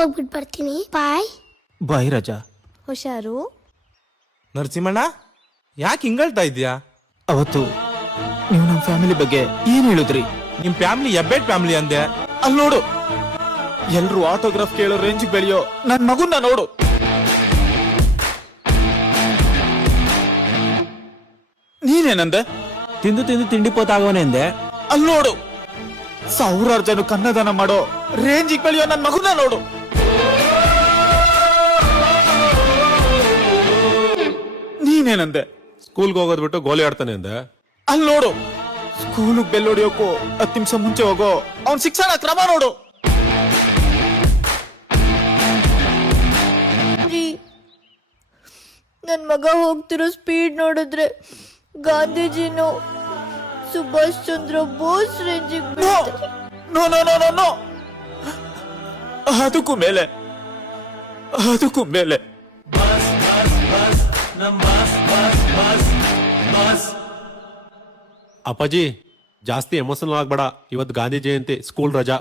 ಹೋಗ್ಬಿಟ್ಟು ಬರ್ತೀನಿ. ಬಾಯ್ ಬಾಯ್ ರಾಜಾ. ಹುಷಾರು. ನರಸಿಂಹಣ್ಣ, ಯಾಕೆ ಹಿಂಗಳ್ತಾ ಇದ್ಯಾ? ಅವತ್ತು ನೀವು ನಮ್ಮ ಫ್ಯಾಮಿಲಿ ಬಗ್ಗೆ ಏನ್ ಹೇಳಿದ್ರಿ? ನಿಮ್ ಫ್ಯಾಮಿಲಿ ಎಬ್ಬೆಟ್ ಫ್ಯಾಮಿಲಿ ಅಂದೆ. ಅಲ್ಲಿ ನೋಡು, ಎಲ್ರು ಆಟೋಗ್ರಾಫ್ ಕೇಳೋ ರೇಂಜ್ ಬೆಳೆಯೋ ನನ್ ಮಗುನ್ನ ನೋಡು. ನೀನೇನಂದೆ? ತಿಂದು ತಿಂದು ತಿಂಡಿ ಪೋತಾಗೋನೆ ಅಂದೆ. ಅಲ್ಲಿ ನೋಡು, ಸಾವಿರಾರು ಜನ ಕನ್ನದಾನ ಮಾಡೋ ರೇಂಜಿಗೆ ಬೆಳೆಯೋ ನನ್ ಮಗುನ ನೋಡು. ನೀನೇನಂದೆ? ಸ್ಕೂಲ್ಗೆ ಹೋಗೋದ್ ಬಿಟ್ಟು ಗೋಲಿ ಆಡ್ತಾನೆ ಅಂದೆ. ಅಲ್ಲಿ ನೋಡು, ಸ್ಕೂಲ್ ಬೆಲ್ ಹೊಡಿಯೋಕು 10 ನಿಮಿಷ ಮುಂಚೆ ಹೋಗೋ ಅವ್ನ್ ಶಿಕ್ಷಣ ಕ್ರಮ ನೋಡು. ನನ್ ಮಗ ಹೋಗ್ತಿರೋ ಸ್ಪೀಡ್ ನೋಡಿದ್ರೆ ಗಾಂಧೀಜಿನು ಸುಭಾಷ್ ಚಂದ್ರ ಬೋಸ್ ರೇಂಜಿಗೆ no no no no no no, ಅದಕ್ಕೂ ಮೇಲೆ, ಅದಕ್ಕೂ ಮೇಲೆ. ಅಪ್ಪಾಜಿ ಜಾಸ್ತಿ ಎಮೋಷನಲ್ ಆಗ್ಬೇಡ, ಇವತ್ತು ಗಾಂಧಿ ಜಯಂತಿ, ಸ್ಕೂಲ್ ರಜಾ.